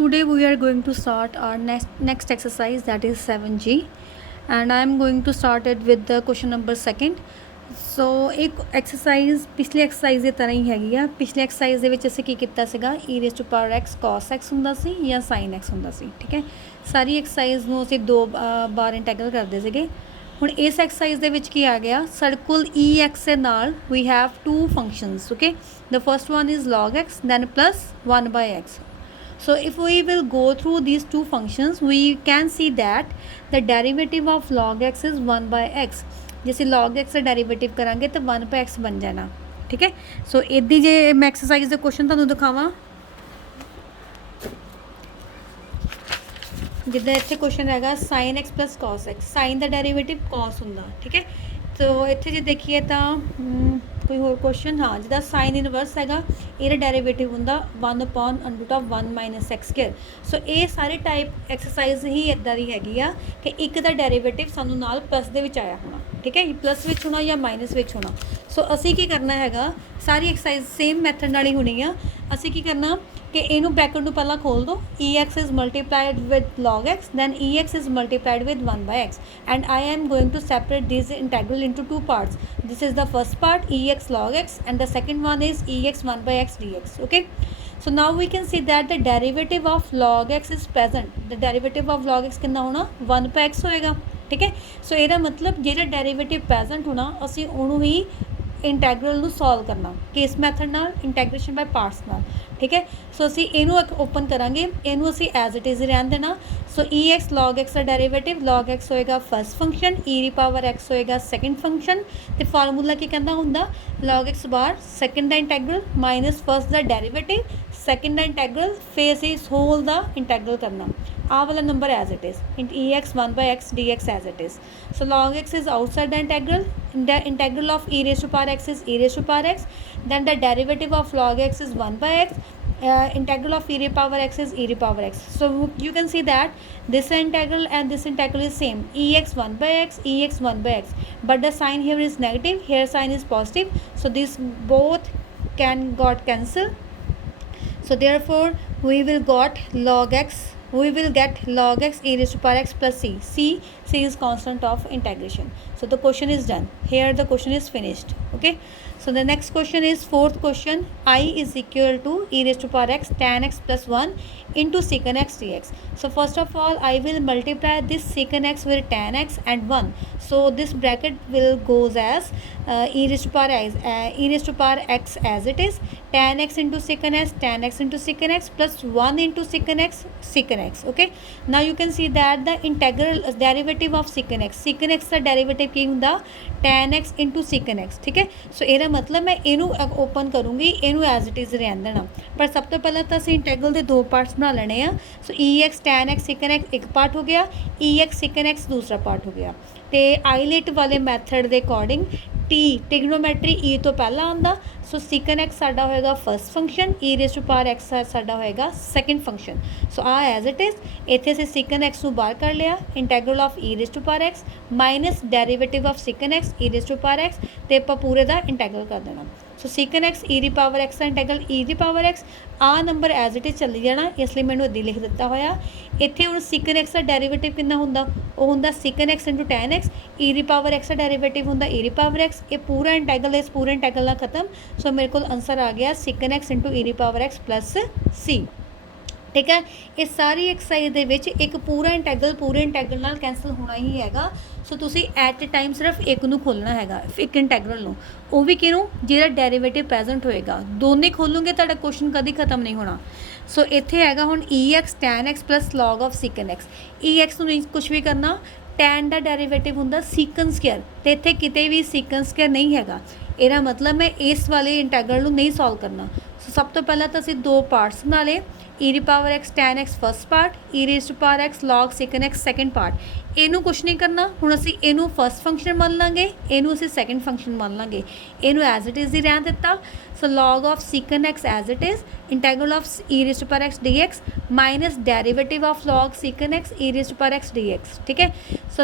today we are going to start our next exercise, that is 7G, and I am going to start it with the question number second. ਸੋ ਇੱਕ exercise ਪਿਛਲੀ exercise ਦੀ ਤਰ੍ਹਾਂ ਹੀ ਹੈਗੀ ਆ। ਪਿਛਲੀ exercise ਦੇ ਵਿੱਚ ਅਸੀਂ ਕੀ ਕੀਤਾ ਸੀਗਾ, e⁻x cos x ਹੁੰਦਾ ਸੀ ਜਾਂ sin x ਹੁੰਦਾ ਸੀ। ਠੀਕ ਹੈ, ਸਾਰੀ ਐਕਸਰਸਾਈਜ਼ ਨੂੰ ਅਸੀਂ 2 ਬਾਰ ਇੰਟੈਗਰਲ ਕਰਦੇ ਸੀਗੇ। ਹੁਣ ਇਸ ਐਕਸਰਸਾਈਜ਼ ਦੇ ਵਿੱਚ ਕੀ ਆ ਗਿਆ, ਸਾਡੇ ਕੋਲ ex ਦੇ ਨਾਲ we have 2 functions. Okay, the first one is log x then plus 1/x. So if we will go through these 2 functions, we can see that the derivative of log x is 1/x. ਜੇ ਅਸੀਂ log x ਦਾ derivative ਕਰਾਂਗੇ ਤਾਂ 1/x ਬਣ ਜਾਣਾ। ਠੀਕ ਹੈ, ਸੋ ਇੱਦੀ ਜੇ ਮੈਂ ਐਕਸਰਸਾਈਜ਼ ਦੇ ਕੁਐਸਚਨ ਤੁਹਾਨੂੰ ਦਿਖਾਵਾਂ, ਜਿੱਦਾਂ ਇੱਥੇ ਕੁਐਸਚਨ ਹੈਗਾ sin x plus cos x, sine ਦਾ ਡੈਰੀਵੇਟਿਵ cos ਹੁੰਦਾ। ਠੀਕ ਹੈ, ਸੋ ਇੱਥੇ ਜੇ ਦੇਖੀਏ ਤਾਂ ਕੋਈ ਹੋਰ ਕੁਐਸਚਨ, ਹਾਂ, ਜਿੱਦਾਂ ਸਾਈਨ ਇਨਵਰਸ ਹੈਗਾ, ਇਹਦਾ ਡੈਰੀਵੇਟਿਵ ਹੁੰਦਾ 1/√1 - x²। ਸੋ ਇਹ ਸਾਰੇ ਟਾਈਪ ਐਕਸਰਸਾਈਜ਼ ਹੀ ਇੱਦਾਂ ਦੀ ਹੈਗੀ ਆ ਕਿ ਇੱਕ ਦਾ ਡੈਰੀਵੇਟਿਵ ਸਾਨੂੰ ਨਾਲ ਪਲੱਸ ਦੇ ਵਿੱਚ ਆਇਆ ਹੋਣਾ। ਠੀਕ ਹੈ, ਪਲੱਸ ਵਿੱਚ ਹੋਣਾ ਜਾਂ ਮਾਈਨਸ ਵਿੱਚ ਹੋਣਾ। ਸੋ ਅਸੀਂ ਕੀ ਕਰਨਾ ਹੈਗਾ, ਸਾਰੀ ਐਕਸਰਸਾਈਜ਼ ਸੇਮ ਮੈਥਡ ਨਾਲ ਹੀ ਹੋਣੀ ਆ। ਅਸੀਂ ਕੀ ਕਰਨਾ ਕਿ ਇਹਨੂੰ ਬ੍ਰੈਕਟ ਨੂੰ ਪਹਿਲਾਂ ਖੋਲ ਦਿਓ, ex is multiplied with log x, then ex is multiplied with 1/x, and I am going to separate this integral into 2 parts. This is the first part, ex log x, and the second one is ex 1/x dx. Okay, so now we can see that the derivative of log x is present. The derivative of log x ਕਿੰਨਾ ਹੋਣਾ, 1/x ਹੋਏਗਾ। ਠੀਕ ਹੈ, ਸੋ ਇਹਦਾ ਮਤਲਬ ਜਿਹੜਾ derivative present ਹੋਣਾ ਅਸੀਂ ਉਹਨੂੰ ਹੀ ਇੰਟੈਗਰਲ ਨੂੰ ਸੋਲਵ ਕਰਨਾ, ਕਿਸ ਮੈਥਡ ਨਾਲ, ਇੰਟੈਗਰੇਸ਼ਨ ਬਾਈ ਪਾਰਟਸ ਨਾਲ। ਠੀਕ ਹੈ, ਸੋ ਅਸੀਂ ਇਹਨੂੰ ਓਪਨ ਕਰਾਂਗੇ, ਇਹਨੂੰ ਅਸੀਂ ਐਜ਼ ਇਟ ਇਜ਼ ਰਹਿਣ ਦੇਣਾ। ਸੋ ex log x ਦਾ ਡੈਰੀਵੇਟਿਵ, log x ਹੋਏਗਾ ਫਸਟ ਫੰਕਸ਼ਨ, e⁻x ਹੋਏਗਾ ਸੈਕਿੰਡ ਫੰਕਸ਼ਨ, ਅਤੇ ਫਾਰਮੂਲਾ ਕੀ ਕਹਿੰਦਾ ਹੁੰਦਾ, log x ਬਾਰ ਸੈਕਿੰਡ ਦਾ ਇੰਟੈਗਰਲ ਮਾਈਨਸ ਫਸਟ ਦਾ ਡੈਰੀਵੇਟਿਵ, ਸੈਕਿੰਡ ਦਾ ਇੰਟੈਗਰਲ, ਫਿਰ ਅਸੀਂ ਇਸ ਹੋਲ ਦਾ ਇੰਟੈਗਰਲ ਕਰਨਾ। ਆਹ ਵਾਲਾ number as it is, ex 1/x dx as it is. So log x is outside the integral. The integral of e⁻x is e⁻x. Then the derivative of log x is 1/x. Integral of e⁻x is e⁻x. So you can see that this integral and this integral is same, ex 1/x, ex 1/x, but the sign here is negative, here sign is positive, so these both got cancelled. So therefore we will get log x e⁻x plus c is constant of integration. So the question is done here, the question is finished. Okay, so the next question is fourth question, I is equal to e⁻x tan x plus 1 into secant x dx. So first of all I will multiply this secant x with tan x and 1, so this bracket will goes as e⁻x as it is, tan x into secant x, tan x into secant x plus 1 into secant x, secant x. Okay, now you can see that the integral derivative of secant x ਦਾ derivative ਕੀ ਹੁੰਦਾ, tan x into secant x। ਠੀਕ ਹੈ, ਸੋ ਇਹਦਾ ਮਤਲਬ ਮੈਂ ਇਹਨੂੰ open ਕਰੂੰਗੀ, ਇਹਨੂੰ ਐਜ਼ ਇਟ ਇਜ਼ ਰਹਿਣ ਦੇਣਾ। ਪਰ ਸਭ ਤੋਂ ਪਹਿਲਾਂ ਤਾਂ ਅਸੀਂ ਇੰਟੈਗਰਲ ਦੇ 2 ਪਾਰਟਸ ਬਣਾ ਲੈਣੇ ਆ। ਸੋ ex tan x secant x ਇੱਕ ਪਾਰਟ ਹੋ ਗਿਆ, ex secant x ਦੂਸਰਾ ਪਾਰਟ ਹੋ ਗਿਆ। ਅਤੇ ਆਈਲੈਟ ਵਾਲੇ ਮੈਥਡ ਦੇ ਅਕੋਰਡਿੰਗ ਟ੍ਰਿਗਨੋਮੈਟਰੀ e ਤੋਂ ਪਹਿਲਾਂ ਆਉਂਦਾ, ਸੋ secant x ਸਾਡਾ ਹੋਏਗਾ ਫਸਟ ਫੰਕਸ਼ਨ, e⁻x ਸਾਡਾ ਹੋਏਗਾ ਸੈਕਿੰਡ ਫੰਕਸ਼ਨ। ਸੋ ਆ ਐਜ਼ ਇਟ ਇਜ਼, ਇੱਥੇ ਅਸੀਂ secant x ਨੂੰ ਬਾਹਰ ਕਰ ਲਿਆ, integral of e⁻x minus derivative of secant x e⁻x, ਅਤੇ ਆਪਾਂ ਪੂਰੇ ਦਾ ਇੰਟੈਗਰਲ ਕਰ ਦੇਣਾ। ਸੋ secant x e⁻x ਦਾ ਇੰਟੈਗਰਲ e⁻x, ਆਹ ਨੰਬਰ ਐਜ਼ ਇਟ ਇਜ਼ ਚੱਲੀ ਜਾਣਾ, ਇਸ ਲਈ ਮੈਨੂੰ ਇੱਦਾਂ ਲਿਖ ਦਿੱਤਾ ਹੋਇਆ। ਇੱਥੇ ਹੁਣ secant x ਦਾ ਡੈਰੀਵੇਟਿਵ ਕਿੰਨਾ ਹੁੰਦਾ, ਉਹ ਹੁੰਦਾ secant x into tan x, e⁻x ਦਾ ਡੈਰੀਵੇਟਿਵ ਹੁੰਦਾ e⁻x। ਇਹ ਪੂਰਾ ਇੰਟੈਗਰਲ ਇਸ ਪੂਰੇ ਇੰਟੈਗਰਲ ਨਾਲ ਖਤਮ। ਸੋ ਮੇਰੇ ਕੋਲ ਆਨਸਰ ਆ ਗਿਆ secant x into e⁻x plus c। ਠੀਕ ਹੈ, ਇਹ ਸਾਰੀ ਐਕਸਰਸਾਈਜ਼ ਦੇ ਵਿੱਚ ਇੱਕ ਪੂਰਾ ਇੰਟੈਗਰਲ ਪੂਰੇ ਇੰਟੈਗਰਲ ਨਾਲ ਕੈਂਸਲ ਹੋਣਾ ਹੀ ਹੈਗਾ। ਸੋ ਤੁਸੀਂ ਐਟ ਏ ਟਾਈਮ ਸਿਰਫ ਇੱਕ ਨੂੰ ਖੋਲ੍ਹਣਾ ਹੈਗਾ, ਇੱਕ ਇੰਟੈਗਰਲ ਨੂੰ, ਉਹ ਵੀ ਕਿਹਨੂੰ, ਜਿਹੜਾ ਡੈਰੀਵੇਟਿਵ ਪ੍ਰੈਜ਼ੈਂਟ ਹੋਏਗਾ। ਦੋਨੇ ਖੋਲੂਗੇ ਤੁਹਾਡਾ ਕੁਐਸਚਨ ਕਦੀ ਖਤਮ ਨਹੀਂ ਹੋਣਾ। ਸੋ ਇੱਥੇ ਹੈਗਾ ਹੁਣ ex tan x plus log of secant x। ex ਨੂੰ ਨਹੀਂ ਕੁਛ ਵੀ ਕਰਨਾ, tan ਦਾ ਡੈਰੀਵੇਟਿਵ ਹੁੰਦਾ secant ਸਕੁਅਰ, ਅਤੇ ਇੱਥੇ ਕਿਤੇ ਵੀ secant ਸਕੁਅਰ ਨਹੀਂ ਹੈਗਾ। ਇਹਦਾ ਮਤਲਬ ਮੈਂ ਇਸ ਵਾਲੇ ਇੰਟੈਗਰਲ ਨੂੰ ਨਹੀਂ ਸੋਲਵ ਕਰਨਾ। ਸੋ ਸਭ ਤੋਂ ਪਹਿਲਾਂ ਤਾਂ ਅਸੀਂ 2 ਪਾਰਟਸ ਬਣਾ ਲਏ, e⁻x tan x first part, e⁻x log secant x second part. ਇਹਨੂੰ ਕੁਛ ਨਹੀਂ ਕਰਨਾ, ਹੁਣ ਅਸੀਂ ਇਹਨੂੰ ਫਸਟ ਫੰਕਸ਼ਨ ਮੰਨ ਲਾਂਗੇ, ਇਹਨੂੰ ਅਸੀਂ ਸੈਕਿੰਡ ਫੰਕਸ਼ਨ ਮੰਨ ਲਾਂਗੇ, ਇਹਨੂੰ ਐਜ਼ ਇਟ ਇਜ਼ ਹੀ ਰਹਿਣ ਦਿੱਤਾ। So log of secant x as it is, integral of e⁻x dx minus derivative of log secant x e⁻x dx। ਠੀਕ ਹੈ, ਸੋ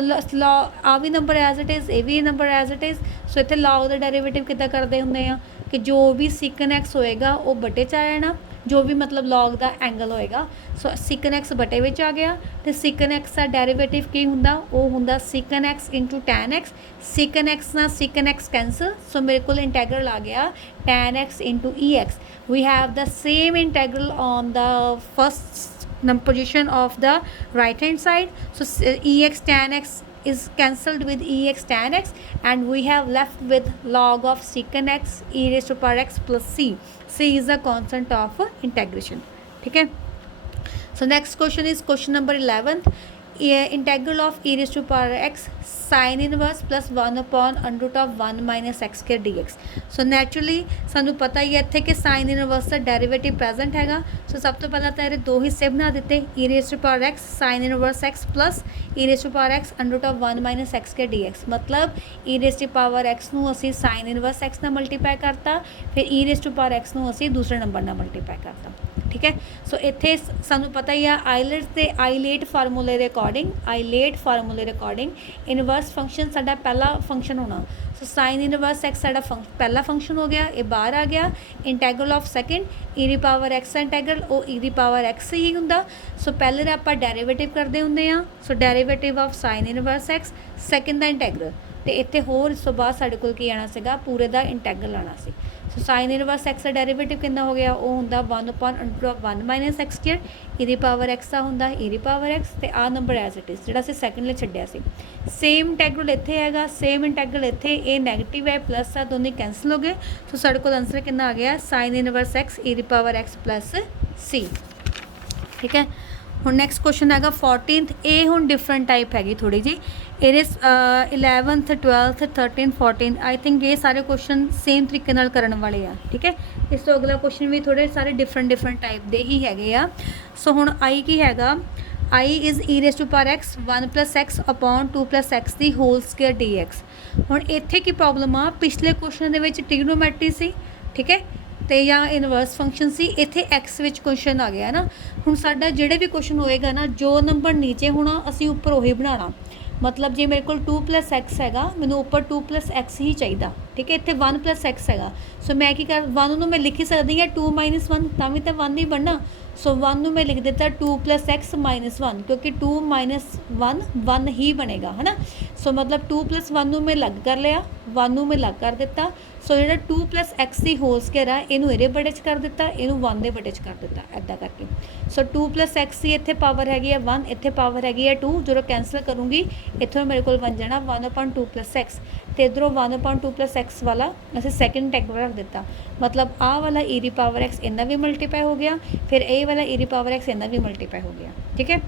ਆ ਵੀ ਨੰਬਰ ਐਜ਼ ਇਟ ਇਜ਼, ਇਹ ਵੀ number as it is. So ਇੱਥੇ log ਦਾ derivative ਕਿੱਦਾਂ ਕਰਦੇ ਹੁੰਦੇ ਆ ਕਿ ਜੋ ਵੀ secant x ਹੋਏਗਾ ਉਹ ਬਟੇ 'ਚ ਆ ਜਾਣਾ, जो भी मतलब log ਦਾ ਐਂਗਲ ਹੋਏਗਾ। ਸੋ secant x ਬਟੇ ਵਿੱਚ ਆ ਗਿਆ ਤੇ secant x ਦਾ ਡੈਰੀਵੇਟਿਵ ਕੀ ਹੁੰਦਾ, ਉਹ ਹੁੰਦਾ secant x into tan x। secant x ਨਾਲ secant x ਕੈਂਸਲ, ਸੋ ਮੇਰੇ ਕੋਲ ਇੰਟੈਗਰਲ ਆ ਗਿਆ tan x into ex। we have the same integral on the first position of the right hand side, so ex tan x is cancelled with ex tan x and we have left with log of secant x e raised to power x plus c। c is the constant of integration, ठीक है। So next question is question number 11, integral of e raised to power x sin inverse plus 1 upon under root of 1 minus x square dx। So naturally सानू पता ही है इत्थे कि sin inverse का derivative present हैगा। सो सब तो पहला तो ये दो हिस्से बना दिते, e raised to power x sin inverse x plus e raised to power x under root of 1 minus x square dx। मतलब e raised to power x नू असी sin इनवर्स x नाल मल्टीप्लाई करता, फिर e raised to power x नू असी दूसरे number नाल मल्टीप्लाई करता, ठीक है। सो इत्थे सानू पता ही है आइलेट ते आइलेट फार्मूले दे अकॉर्डिंग इनवर्स फंक्शन साडा पहला फंक्शन होना। सो साइन इनवर्स एक्स साडा पहला फंक्शन हो गया, ये बाहर आ गया। इंटैग्रल ऑफ सैकेंड ई दी पावर एक्स का इंटैग्रल वो ई दी पावर एक्स ही हुंदा। सो पहले दा आपां डेरिवेटिव करदे हुंदे आ, so derivative of sine inverse x, second दा इंटैग्रल ते इत्थे होर इस तो बाद साडे कोल की आना सीगा, पूरे दा इंटैग्रल आना सी। सो साइन इनवर्स एक्स का डेरिवेटिव कितना हो गया, वो हुंदा 1 upon under root of 1 minus x square, ई दी पावर एक्स का हुंदा ई दी पावर एक्स ते आ नंबर एज इट इज़ जिहड़ा असीं सैकेंड ले छड्डिया सी। सेम इंटैग्रल इत्थे हैगा, सेम इंटैग्रल इत्थे, ये नैगेटिव है प्लस है, दोनों कैंसल हो गए। सो साडे कोल आंसर कितना आ गया, साइन इनवर्स एक्स ई दी पावर एक्स प्लस सी, ठीक है। ਹੁਣ ਨੈਕਸਟ ਕੁਐਸਚਨ ਹੈਗਾ 14th, ਇਹ ਹੁਣ ਡਿਫਰੈਂਟ ਟਾਈਪ ਹੈਗੀ ਥੋੜੀ ਜੀ। ਇਹਦੇ 11th 12th 13 14 ਆਈ ਥਿੰਕ ਇਹ ਸਾਰੇ ਕੁਐਸਚਨ ਸੇਮ ਤਰੀਕੇ ਨਾਲ ਕਰਨ ਵਾਲੇ ਆ, ਠੀਕ ਹੈ। ਇਸ ਤੋਂ ਅਗਲਾ ਕੁਐਸਚਨ ਵੀ ਥੋੜੇ ਸਾਰੇ ਡਿਫਰੈਂਟ ਟਾਈਪ ਦੇ ਹੀ ਹੈਗੇ ਆ। ਸੋ ਹੁਣ ਆਈ ਕੀ ਹੈਗਾ, i is e raised to power x 1 plus x upon 2 plus x the hole square dx। ਹੁਣ ਇੱਥੇ ਕੀ ਪ੍ਰੋਬਲਮ ਆ, ਪਿਛਲੇ ਕੁਐਸਚਨ ਦੇ ਵਿੱਚ ਟ੍ਰਿਗਨੋਮੈਟਰੀ ਸੀ, ਠੀਕ ਹੈ, ਤੇ ਜਾਂ ਇਨਵਰਸ ਫੰਕਸ਼ਨ ਸੀ, ਇੱਥੇ x ਵਿੱਚ ਕੁਐਸਚਨ ਆ ਗਿਆ ਨਾ। ਹੁਣ ਸਾਡਾ ਜਿਹੜੇ ਵੀ ਕੁਐਸਚਨ ਹੋਏਗਾ ਨਾ, ਜੋ ਨੰਬਰ ਨੀਚੇ ਹੋਣਾ ਅਸੀਂ ਉੱਪਰ ਉਹੀ ਬਣਾਉਣਾ। मतलब जे मेरे को 2 plus x हैगा, मैंने ऊपर 2 plus x ही चाहिए, ठीक है। इतने 1 plus x हैगा, सो मैं की कर 1 नूं मैं लिख ही सकती हाँ 2 minus 1 तां भी तो 1 ही बनना। सो 1 नूं मैं लिख देता 2 plus x minus 1, क्योंकि 2 minus 1 1 ही बनेगा, है ना। सो मतलब 2 plus 1 नूं मैं लग कर लिया, 1 नूं मैं लग कर दिता। सो जो 2 plus x की होल स्क्वायर है, इनू ਇਹਦੇ बड़े च कर दिता, इनू 1 ਦੇ बड़े च कर दिता, ऐदा करके। सो 2 plus x की इत्थे पावर हैगी है 1, इत्थे पावर हैगी है 2, जो कैंसल करूँगी इत्थों मेरे को बन जाना 1 upon 2 plus x, तो इधरों 1 upon 2 plus x वाला असं सैकेंड इंटैग्रल रख दिता। मतलब आ वाला e दी पावर x इन्ना भी मल्टीप्लाई हो गया, फिर ए वाला e दी पावर x इन्ना भी मल्टीप्लाई हो गया, ठीक है।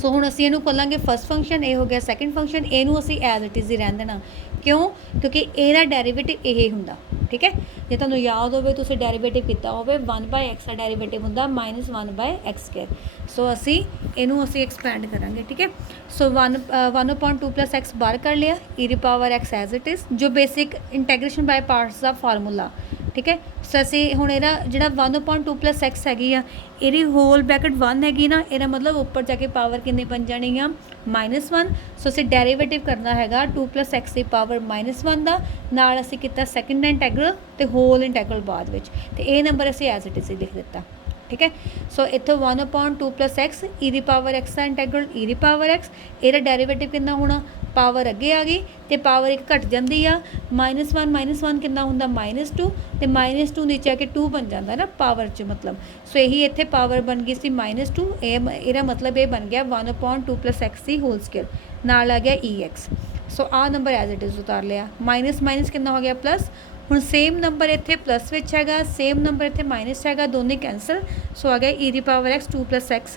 सो हुण असीं इहनूं खोलांगे फर्स्ट फंक्शन, ये हो गया सैकेंड फंक्शन, इहनूं असीं एज इट इज़ ही रहन देना। क्यों, क्योंकि ਇਹਦਾ ਡੈਰੀਵੇਟਿਵ ਇਹ ਹੁੰਦਾ, ठीक है। ਜੇ ਤੁਹਾਨੂੰ ਯਾਦ ਹੋਵੇ ਤੁਸੀਂ ਡੈਰੀਵੇਟਿਵ ਕੀਤਾ ਹੋਵੇ 1/x ਦਾ ਡੈਰੀਵੇਟਿਵ ਹੁੰਦਾ -1/x ਸਕੁਅਰ। ਸੋ ਅਸੀਂ ਇਹਨੂੰ ਅਸੀਂ ਐਕਸਪੈਂਡ ਕਰਾਂਗੇ, ठीक है। सो 1 upon 2 plus x बाहर कर लिया, e the power x as it is, जो बेसिक इंटैग्रेशन बाय पार्ट्स का फार्मूला, ठीक है। सो ਅਸੀਂ ਹੁਣ ਇਹਦਾ ਜਿਹੜਾ 1 upon 2 plus x हैगी आ, ਇਹਦੀ होल ब्रैकेट 1 हैगी ना, ਇਹਦਾ मतलब ਉੱਪਰ ਜਾ ਕੇ ਪਾਵਰ ਕਿੰਨੀ ਬਣ ਜਾਣੀ ਆ -1। ਸੋ ਅਸੀਂ ਡੈਰੀਵੇਟਿਵ ਕਰਨਾ ਹੈਗਾ 2 plus x ਦੀ ਪਾਵਰ -1 ਦਾ, ਨਾਲ ਅਸੀਂ ਕੀਤਾ ਸੈਕਿੰਡ ਇੰਟੈਗਰਲ ਤੇ ਹੋਲ ਇੰਟੈਗਰਲ ਬਾਅਦ ਵਿੱਚ, ਤੇ ਇਹ ਨੰਬਰ ਅਸੀਂ ਐਜ਼ ਇਟ ਇਜ਼ ਲਿਖ ਦਿੱਤਾ, ठीक है। सो इत्थों 1 upon 2 plus x e दी पावर x का इंटैग्रल e दी पावर x, ਇਹਦਾ ਡੈਰੀਵੇਟਿਵ ਕਿੰਨਾ ਹੋਣਾ, पावर ਅੱਗੇ ਆ ਗਈ ਤੇ ਪਾਵਰ ਇੱਕ ਘਟ ਜਾਂਦੀ ਆ, -1 ਕਿੰਨਾ ਹੁੰਦਾ -2, ਤੇ -2 ਨੀਚੇ ਆ ਕੇ 2 ਬਣ ਜਾਂਦਾ ਨਾ ਪਾਵਰ 'ਚ, मतलब। ਸੋ ਇਹੀ ਇੱਥੇ ਪਾਵਰ ਬਣ ਗਈ ਸੀ -2, ਇਹਦਾ मतलब ਇਹ ਬਣ ਗਿਆ 1 upon 2 plus x ਦੀ ਹੋਲ ਸਕੁਅਰ, ਨਾਲ ਆ ਗਿਆ ex। ਸੋ ਆ ਨੰਬਰ ਐਜ਼ ਇਟ ਇਜ਼ ਉਤਾਰ ਲਿਆ, ਮਾਈਨਸ ਕਿੰਨਾ ਹੋ ਗਿਆ प्लस। ਹੁਣ सेम नंबर इत्थे प्लस विच हैगा, सेम नंबर इत्थे माइनस हैगा, दोनों कैंसल। सो आ गया e दी power x 2 plus x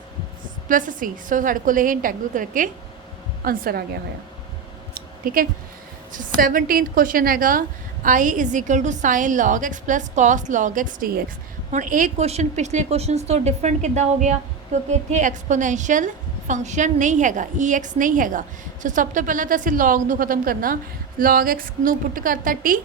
plus c। सो साढ़े को इंटैग्रल करके आंसर आ गया होया, ठीक है। सो 17th क्वेश्चन हैगा i is equal to sine log x plus cos log x dx। हुण ये क्वेश्चन पिछले क्वेश्चन तो डिफरेंट किद्दां हो गया, क्योंकि इत्थे एक्सपोनेंशियल फंक्शन नहीं हैगा, ex नहीं हैगा। सो सब तो पहले तो असीं लॉग नूं खत्म करना, लॉग x नूं पुट करता t।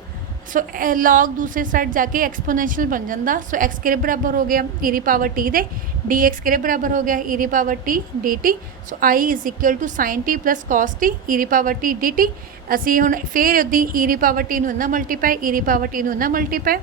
सो लॉग दूसरे साइड जाके एक्सपोनेंशियल बन जाता। सो एक्स के बराबर हो गया e दी पावर टी दे, डी एक्स के बराबर हो गया e the power t d t. So i is equal to sine t plus cos t e the power t d t. असी हुण फिर उदी e दी पावर टी नूं इन्ना मल्टीप्लाई, e दी पावर टी नूं इन्ना मल्टीप्लाई,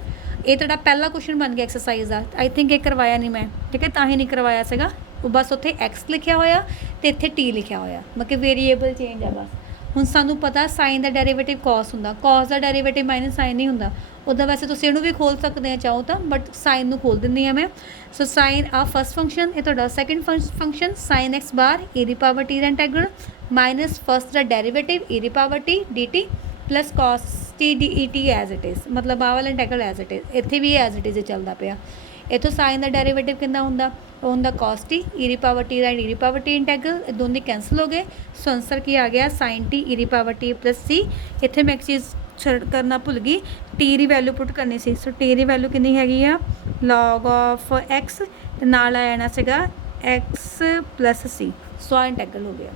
ਇਹ ਤੁਹਾਡਾ ਪਹਿਲਾ ਕੁਐਸਚਨ ਬਣ ਗਿਆ ਐਕਸਰਸਾਈਜ਼ ਦਾ। ਆਈ ਥਿੰਕ ਇਹ ਕਰਵਾਇਆ ਨਹੀਂ ਮੈਂ, ਠੀਕ ਹੈ, ਤਾਂ ਹੀ ਨਹੀਂ ਕਰਵਾਇਆ ਸੀਗਾ। ਉਹ ਬਸ ਉੱਥੇ x ਲਿਖਿਆ ਹੋਇਆ ਤੇ ਇੱਥੇ t ਲਿਖਿਆ ਹੋਇਆ, ਮਤਲਬ ਕਿ ਵੇਰੀਏਬਲ ਚੇਂਜ ਆ ਬਸ। ਹੁਣ ਸਾਨੂੰ ਪਤਾ ਸਾਈਨ ਦਾ ਡੈਰੀਵੇਟਿਵ cos ਹੁੰਦਾ, cos ਦਾ ਡੈਰੀਵੇਟਿਵ ਮਾਈਨਸ ਸਾਈਨ ਨਹੀਂ ਹੁੰਦਾ। ਉੱਦਾਂ ਵੈਸੇ ਤੁਸੀਂ ਇਹਨੂੰ ਵੀ ਖੋਲ ਸਕਦੇ ਆ ਚਾਹੋ ਤਾਂ, ਬਟ ਸਾਈਨ ਨੂੰ ਖੋਲ ਦਿੰਦੀ ਹਾਂ ਮੈਂ। ਸੋ ਸਾਈਨ ਆ ਫਸਟ ਫੰਕਸ਼ਨ, ਇਹ ਤੁਹਾਡਾ ਸੈਕਿੰਡ ਫੰਕਸ਼ਨ ਸਾਈਨ x ਬਾਰ e ਦੀ ਪਾਵਰ t ਦਾ ਇੰਟੈਗਰਲ ਮਾਈਨਸ ਫਸਟ ਦਾ ਡੈਰੀਵੇਟਿਵ e ਦੀ power t dt plus cos t dt as it is, ਮਤਲਬ ਆਹ ਵਾਲਾ ਇੰਟੈਗਰਲ ਐਜ਼ ਇਟ ਇਜ਼, ਇੱਥੇ ਵੀ ਐਜ਼ ਇਟ ਇਜ਼ ਚੱਲਦਾ ਪਿਆ। ਇੱਥੋਂ ਸਾਈਨ ਦਾ ਡੈਰੀਵੇਟਿਵ ਕਿੰਨਾ ਹੁੰਦਾ, ਉਹ ਹੁੰਦਾ cos t e ਦੀ ਪਾਵਰ t ਦਾ e ਦੀ ਪਾਵਰ t ਇੰਟੈਗਰਲ, ਇਹ ਦੋਨੇ ਕੈਂਸਲ ਹੋ ਗਏ। ਸੋ ਆਂਸਰ ਕੀ ਆ ਗਿਆ, ਸਾਈਨ t e ਦੀ ਪਾਵਰ t ਪਲਸ c। ਇੱਥੇ ਮੈਂ ਇੱਕ ਚੀਜ਼ ਕਰਨਾ ਭੁੱਲ ਗਈ, t ਦੀ ਵੈਲਿਊ ਪੁੱਟ ਕਰਨੀ ਸੀ। ਸੋ t ਦੀ ਵੈਲਿਊ ਕਿੰਨੀ ਹੈਗੀ ਆ, log ਆਫ x ਤੇ ਨਾਲ ਆ ਜਾਣਾ ਸੀਗਾ x ਪਲਸ c। ਸੋ ਆ ਇੰਟੈਗਰਲ ਹੋ ਗਿਆ,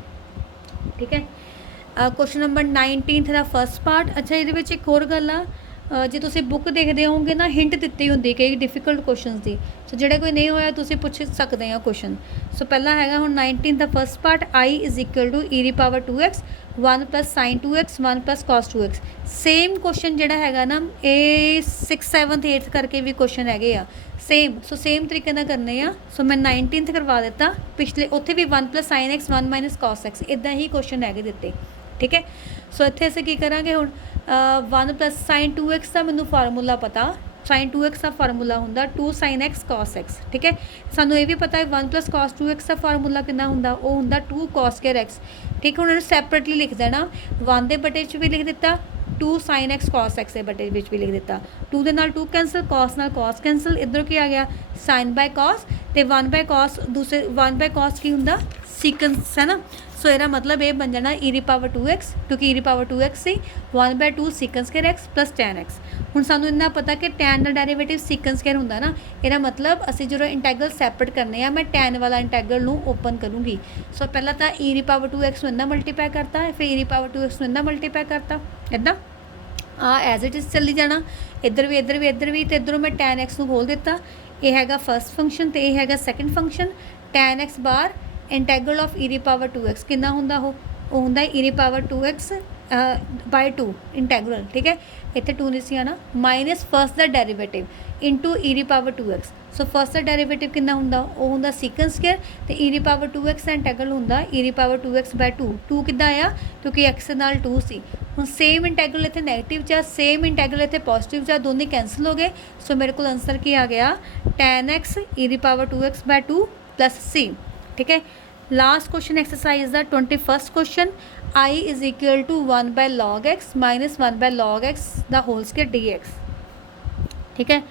ਠੀਕ ਹੈ। ਕੁਐਸਚਨ ਨੰਬਰ 19 ਦਾ ਫਸਟ ਪਾਰਟ। ਅੱਛਾ, ਇਹਦੇ ਵਿੱਚ ਇੱਕ ਹੋਰ ਗੱਲ ਆ, ਜੇ ਤੁਸੀਂ ਬੁੱਕ ਦੇਖਦੇ ਹੋਵੋਗੇ ਨਾ ਹਿੰਟ ਦਿੱਤੀ ਹੁੰਦੀ ਕਈ ਡਿਫੀਕਲਟ ਕੁਐਸਚਨਸ ਦੀ। ਸੋ ਜਿਹੜੇ ਕੋਈ ਨਹੀਂ ਹੋਇਆ ਤੁਸੀਂ ਪੁੱਛ ਸਕਦੇ ਆ ਕੁਐਸਚਨ। ਸੋ ਪਹਿਲਾ ਹੈਗਾ ਹੁਣ 19 ਦਾ first part, i is equal to e ਦੀ power 2x 1 plus sine 2x 1 plus cos 2x। Same question ਜਿਹੜਾ ਹੈਗਾ ਨਾ ਇਹ 6th 7th 8th ਕਰਕੇ ਵੀ ਕੁਐਸਚਨ ਹੈਗੇ ਆ ਸੇਮ। ਸੋ ਸੇਮ ਤਰੀਕੇ ਨਾਲ ਕਰਨੇ ਆ। ਸੋ ਮੈਂ 19th ਕਰਵਾ ਦਿੱਤਾ, ਪਿਛਲੇ ਉੱਥੇ ਵੀ 1 plus sign x 1 minus cos x ਇੱਦਾਂ ਹੀ ਕੁਐਸਚਨ ਹੈਗੇ ਦਿੱਤੇ, ਠੀਕ ਹੈ। ਸੋ ਇੱਥੇ ਅਸੀਂ ਕੀ ਕਰਾਂਗੇ ਹੁਣ, 1 ਪਲਸ ਸਾਈਨ 2x ਦਾ ਮੈਨੂੰ ਫਾਰਮੂਲਾ ਪਤਾ, ਸਾਈਨ 2x ਦਾ ਫਾਰਮੂਲਾ ਹੁੰਦਾ 2 ਸਾਈਨ x cos x, ਠੀਕ ਹੈ। ਸਾਨੂੰ ਇਹ ਵੀ ਪਤਾ ਹੈ 1 ਪਲਸ cos 2x ਦਾ ਫਾਰਮੂਲਾ ਕਿੰਨਾ ਹੁੰਦਾ, ਉਹ ਹੁੰਦਾ 2 cos square x, ਠੀਕ। ਹੁਣ ਇਹਨੂੰ ਸੈਪਰੇਟਲੀ ਲਿਖ ਦੇਣਾ, 1 ਦੇ ਬਟੇ 'ਚ ਵੀ ਲਿਖ ਦਿੱਤਾ, 2 ਸਾਈਨ x cos x ਦੇ ਬਟੇ ਵਿੱਚ ਵੀ ਲਿਖ ਦਿੱਤਾ। 2 ਦੇ ਨਾਲ 2 ਕੈਂਸਲ, cos ਨਾਲ cos ਕੈਂਸਲ, ਇੱਧਰੋਂ ਕੀ ਆ ਗਿਆ ਸਾਈਨ ਬਾਈ cos ਤੇ 1 ਬਾਈ cos, ਦੂਸਰੇ 1 ਬਾਈ cos ਕੀ ਹੁੰਦਾ ਸੀਕੈਂਸ ਹੈ ਨਾ। ਸੋ ਇਹਦਾ ਮਤਲਬ ਇਹ ਬਣ ਜਾਣਾ e ਦੀ ਪਾਵਰ 2x, ਕਿਉਂਕਿ e ਦੀ ਪਾਵਰ 2x ਸੀ 1/2 secant square x plus tan x। ਹੁਣ ਸਾਨੂੰ ਇੰਨਾ ਪਤਾ ਕਿ tan ਦਾ ਡੈਰੀਵੇਟਿਵ ਸੀਕੈਂਸ ਸਕੁਅਰ ਹੁੰਦਾ ਨਾ, ਇਹਦਾ ਮਤਲਬ ਅਸੀਂ ਜਦੋਂ ਇੰਟੈਗਰਲ ਸੈਪਰੇਟ ਕਰਨੇ ਆ ਮੈਂ tan ਵਾਲਾ ਇੰਟੈਗਰਲ ਨੂੰ ਓਪਨ ਕਰੂੰਗੀ। ਸੋ ਪਹਿਲਾਂ ਤਾਂ e ਦੀ ਪਾਵਰ 2x ਨੂੰ ਇੰਨਾ ਮਲਟੀਪਲਾਈ ਕਰਤਾ, ਫਿਰ e ਦੀ ਪਾਵਰ 2x ਨੂੰ ਇੰਨਾ ਮਲਟੀਪਲਾਈ ਕਰਤਾ, ਇੱਦਾਂ ਆ ਐਜ਼ ਇਟ ਇਜ਼ ਚੱਲੀ ਜਾਣਾ। ਇੱਧਰ ਵੀ ਇੱਧਰ ਵੀ ਇੱਧਰ ਵੀ, ਅਤੇ ਇੱਧਰੋਂ ਮੈਂ tan x ਨੂੰ ਖੋਲ ਦਿੱਤਾ। ਇਹ ਹੈਗਾ ਫਸਟ ਫੰਕਸ਼ਨ ਤੇ ਇਹ ਹੈਗਾ ਸੈਕਿੰਡ ਫੰਕਸ਼ਨ। tan x ਬਾਰ ਇੰਟੈਗਰਲ ਆਫ e ਦੀ ਪਾਵਰ 2x ਕਿੰਨਾ ਹੁੰਦਾ, ਉਹ ਹੁੰਦਾ e ਦੀ ਪਾਵਰ 2x ਬਾਈ 2 ਇੰਟੈਗਰਲ, ਠੀਕ ਹੈ। ਇੱਥੇ 2 ਨਹੀਂ ਸੀ ਆਉਣਾ, ਮਾਈਨਸ ਫਸਟ ਦਾ ਡੈਰੀਵੇਟਿਵ ਇੰਟੂ e ਦੀ ਪਾਵਰ 2x। ਸੋ ਫਸਟ ਦਾ ਡੈਰੀਵੇਟਿਵ ਕਿੰਨਾ ਹੁੰਦਾ, ਉਹ ਹੁੰਦਾ ਸੀਕੈਂਸ ਸਕੁਅਰ ਤੇ e ਦੀ ਪਾਵਰ 2x ਦਾ ਇੰਟੈਗਰਲ ਹੁੰਦਾ e ਦੀ ਪਾਵਰ 2x ਬਾਈ 2। 2 ਕਿੱਦਾਂ ਆਇਆ, ਕਿਉਂਕਿ x ਨਾਲ 2 ਸੀ। ਹੁਣ ਸੇਮ ਇੰਟੈਗਰਲ ਇੱਥੇ ਨੈਗੇਟਿਵ 'ਚ ਆ, ਸੇਮ ਇੰਟੈਗਰਲ ਇੱਥੇ ਪੋਜ਼ੀਟਿਵ 'ਚ ਆ, ਦੋਨੇ ਕੈਂਸਲ ਹੋ ਗਏ। ਸੋ ਮੇਰੇ ਕੋਲ ਆਂਸਰ ਕੀ ਆ ਗਿਆ, tan x e ਦੀ power 2x by 2 plus c, ਠੀਕ ਹੈ। ਲਾਸਟ ਕੁਐਸਚਨ ਐਕਸਰਸਾਈਜ਼ ਦਾ 21st question, i is equal to 1 by log x minus 1 by log x ਦਾ ਹੋਲ ਸਕੁਅਰ dx, ਠੀਕ ਹੈ।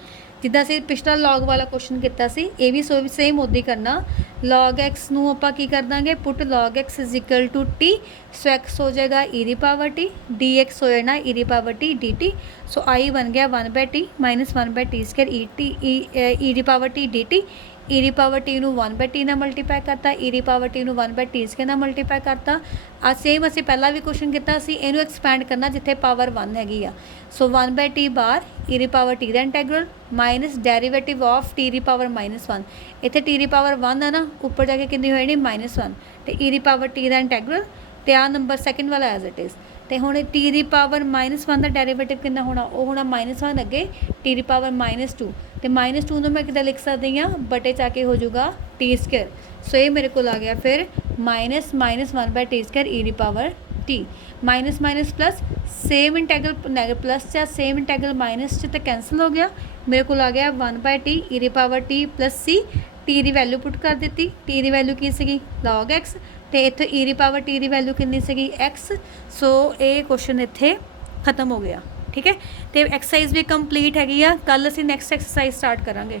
ਜਿੱਦਾਂ ਅਸੀਂ ਪਿਛਲਾ log ਵਾਲਾ ਕੁਐਸਚਨ ਕੀਤਾ ਸੀ, ਇਹ ਵੀ ਸੇਮ ਉੱਦਾਂ ਹੀ ਕਰਨਾ। log x ਨੂੰ ਆਪਾਂ ਕੀ ਕਰ ਦਾਂਗੇ, put log x is equal to t, so x ਹੋ ਜਾਏਗਾ e ਦੀ ਪਾਵਰ t, dx ਹੋ ਜਾਣਾ e ਦੀ power t dt। So i ਬਣ ਗਿਆ 1 by t minus 1 by t square e ਦੀ ਪਾਵਰ t dt। e ਦੀ ਪਾਵਰ t ਨੂੰ 1 ਬਾਈ t ਨਾਲ ਮਲਟੀਪਲਾਈ ਕਰਤਾ, e ਦੀ ਪਾਵਰ t ਨੂੰ 1 ਬਾਈ t ਸਕੁਅਰ ਨਾਲ ਮਲਟੀਪਲਾਈ ਕਰਤਾ। ਆ ਸੇਮ ਅਸੀਂ ਪਹਿਲਾਂ ਵੀ ਕੁਐਸਚਨ ਕੀਤਾ ਸੀ, ਇਹਨੂੰ ਐਕਸਪੈਂਡ ਕਰਨਾ ਜਿੱਥੇ ਪਾਵਰ 1 ਹੈਗੀ ਆ। ਸੋ 1 ਬਾਈ t ਬਾਰ e ਦੀ ਪਾਵਰ t ਦਾ integral minus derivative of t ਦੀ ਪਾਵਰ ਮਾਈਨਸ 1। ਇੱਥੇ t ਦੀ ਪਾਵਰ 1 ਆ ਨਾ, ਉੱਪਰ ਜਾ ਕੇ ਕਿੰਨੀ ਹੋਈ ਨਹੀਂ ਮਾਈਨਸ 1, ਤੇ e ਦੀ ਪਾਵਰ t ਦਾ ਇੰਟੈਗਰਲ ਤੇ ਆ ਨੰਬਰ ਸੈਕਿੰਡ ਵਾਲਾ ਐਜ਼ ਇਟ ਇਜ਼। ਤੇ ਹੁਣ t ਦੀ ਪਾਵਰ -1 ਦਾ ਡੈਰੀਵੇਟਿਵ ਕਿੰਨਾ ਹੋਣਾ, ਉਹ ਹੋਣਾ -1 ਅੱਗੇ t ਦੀ ਪਾਵਰ -2, ਤੇ -2 ਨੂੰ ਮੈਂ ਕਿੱਦਾਂ ਲਿਖ ਸਕਦੀ ਹਾਂ, ਬਟੇ 'ਚ ਆ ਕੇ ਹੋ ਜਾਊਗਾ t ਸਕੁਅਰ। ਸੋ ਇਹ ਮੇਰੇ ਕੋਲ ਆ ਗਿਆ ਫਿਰ -1 ਬਾਈ t ਸਕੁਅਰ e ਦੀ power t, minus minus plus, same integral plus 'ਚ ਸੇਮ ਇੰਟੈਗਰਲ ਮਾਈਨਸ 'ਚ ਤਾਂ ਕੈਂਸਲ ਹੋ ਗਿਆ। ਮੇਰੇ ਕੋਲ ਆ ਗਿਆ 1 ਬਾਈ t e ਦੀ power t plus c। t ਦੀ ਵੈਲਿਊ ਪੁੱਟ ਕਰ ਦਿੱਤੀ, t ਦੀ ਵੈਲਿਊ ਕੀ ਸੀਗੀ log x, ਤੇ ਇੱਥੇ e ਦੀ ਪਾਵਰ t ਦੀ ਵੈਲਿਊ ਕਿੰਨੀ ਸੀਗੀ x। ਸੋ ਇਹ ਕੁਐਸਚਨ ਇੱਥੇ ਖਤਮ ਹੋ ਗਿਆ, ਠੀਕ ਹੈ। ਤੇ ਐਕਸਰਸਾਈਜ਼ ਵੀ ਕੰਪਲੀਟ ਹੈਗੀ ਆ। ਕੱਲ੍ਹ ਅਸੀਂ ਨੈਕਸਟ ਐਕਸਰਸਾਈਜ਼ ਸਟਾਰਟ ਕਰਾਂਗੇ।